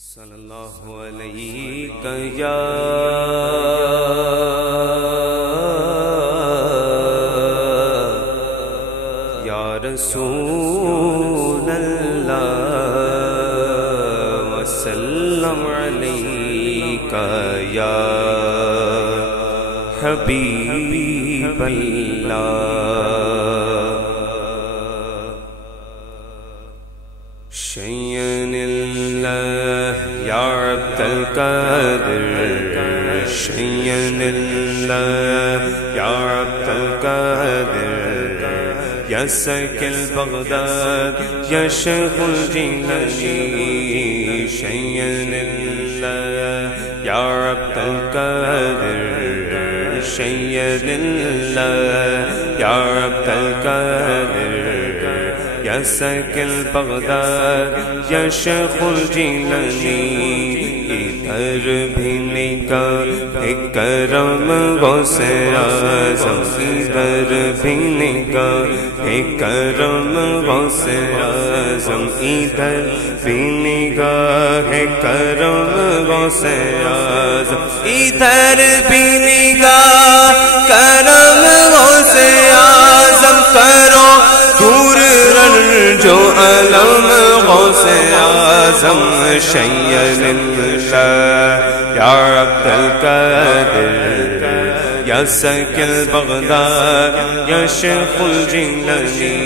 صلی اللہ علیہ یا رسول اللہ وسلم علیک یا حبیب اللہ شیئن اللہ یا عبد القادر شیئن اللہ یا عبد القادر یا ساکن بغداد یا شیخ الجیلانی شیئن اللہ یا عبد القادر شیئن اللہ یا عبد القادر یا ساکن بغداد یا شیخ الجیلانی ادھر بھی نگاہ کرم غوث اعظم ادھر بھی نگاہ کرم غوث اعظم ادھر بھی نگاہ کرم غوث اعظم ادھر بھی نگاہ کرم غوث اعظم کرو دور جو علم غوث اعظم شیئن اللہ یا عبد القادر یا ساکن بغداد یا شیخ الجیلانی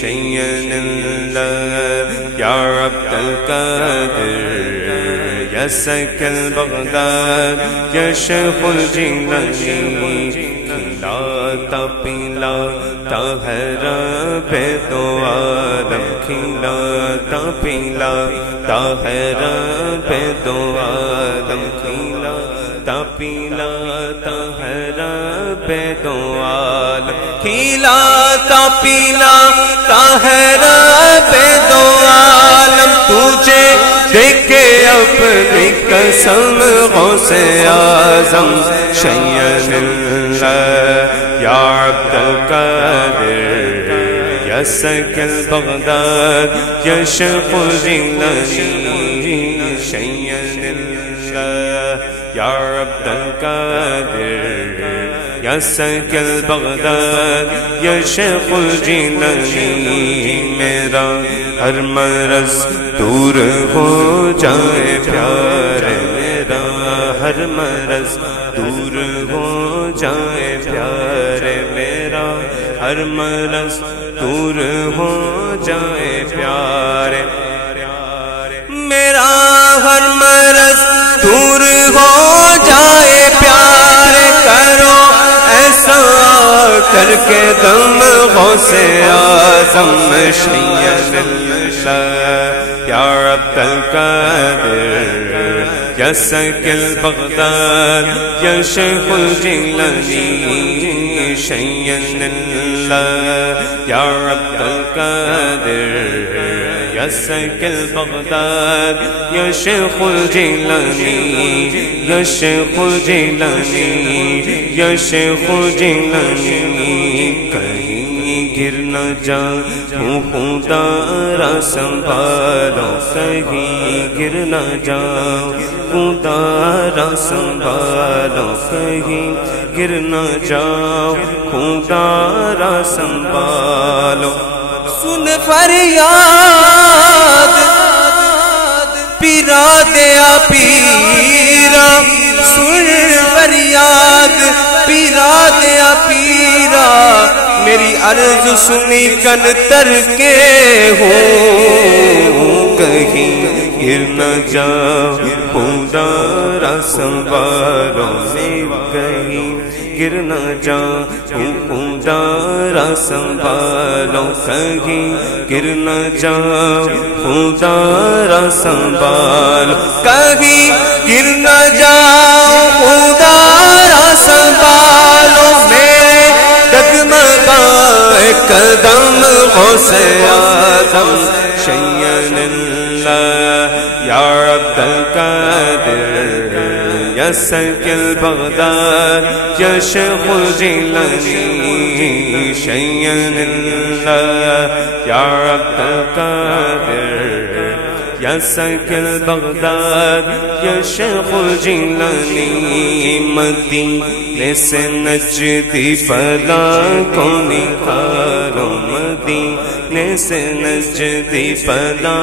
شیئن اللہ یا عبد القادر یا ساکن بغداد یا شیخ الجیلانی کھلاتا پلاتا ہے رب دو عالم کھلاتا پلاتا ہے رب دو عالم کھلاتا پلاتا ہے رب دو عالم کھلاتا پلاتا ہے رب دو عالم تجھے دیکھے اپنی قسم غوث اعظم شیئن اللہ یا عبد القادر یا ساکن بغداد یا شیخ الجیلانی شیئن اللہ یا عبد القادر یا ساکن بغداد یا شیخ الجیلانی میرا ہر مرض دور ہو جائے پیارے میرا ہر مرض دور ہو جائے پیارے میرا ہر مرض دور ہو جائے پیارے میرا ہر مرض دور ہو جائے پیارے کرو ایسا کر کے دم غوث اعظم شیئن اللہ یا عبد القادر یا ساکن بغداد یا شیخ الجیلانی شیئن اللہ یا عبد القادر یا ساکن بغداد یا شیخ الجیلانی یا شیخ الجیلانی یا شیخ الجیلانی کہیں گر نہ جاؤں خدا را سنبھالو کہیں گر نہ جاؤں خدا را سنبھالو کہیں گر نہ جاؤں خدا را سنبھالو سن فریاد پیرا دیا پیرا سن فریاد پیرا دیا پیرا میری عرض سنی کن تر کے ہوں کہیں گر نہ جاؤ خدا را سنبھالو کہیں گر نہ جاؤ خدا را سنبھالو کہیں گر نہ جاؤ خدا را سنبھالو کہیں گر نہ جاؤ خدا را سنبھالو میرے ڈگمگائے قدم غوث اعظم شیئن اللہ یا عبد القادر یا ساکن بغداد یا شیخ الجیلانی شیئن اللہ یا عبد القادر یا سکل بغداد یا شیخ الجیلانی مدینے سے نجدی فلا کو نکالو مدینے سے نجدی فلا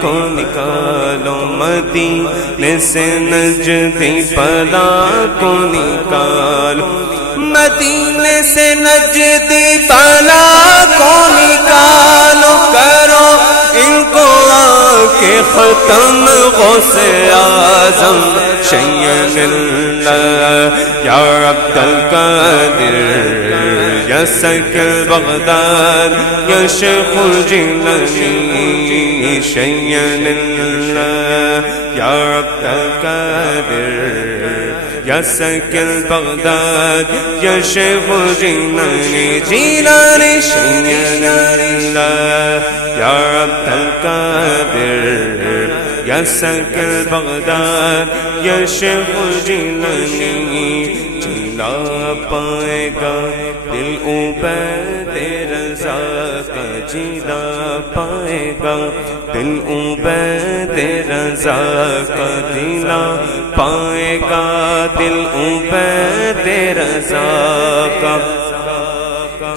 کو نکالو مدینے سے نجدی فلا کو نکالو مدینے سے نجدی فلا کو نکالو کرو ان کو آکے ختم غوث اعظم شیئن اللہ یا عبد القادر یا سکل بغداد یا شیخ الجیلانی شیئن اللہ یا عبد القادر یا سکل بغداد یا شیخ الجیلانی جیلانی شیئن اللہ یا عبد القادر یا سکل بغداد یا شیخ الجیلانی جلا پائے گا دل عبید رضا کا جلا پائے گا دل عبید رضا کا جلا پائے گا دل عبید رضا کا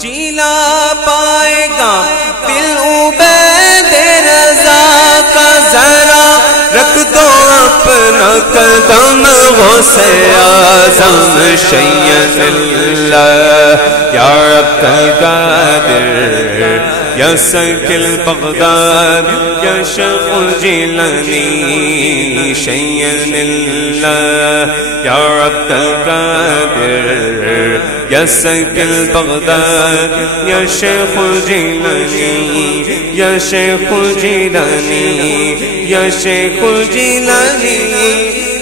جلا پائے گا دل عبید رضا کا ذرا رکھ دو اپنا قدم غوث اعظم شیئن اللہ یا عبد القادر یا سکل بغداد یا شیخ الجیلانی شیئن اللہ یا عبد القادر یا سکل بغداد یا شیخ الجیلانی یا شیخ الجیلانی یا شیخ الجیلانی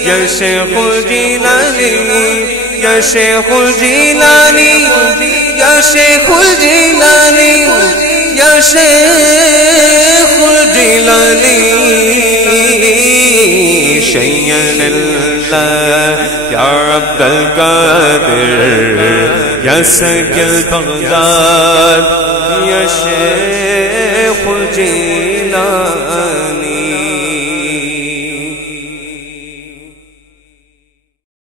یا شیخ الجیلانی یا شیخ الجیلانی یا شیخ الجیلانی یا شیخ الجیلانی شیئن اللہ یا عبد القادر یا سکل بغداد یا شیخ الجیلانی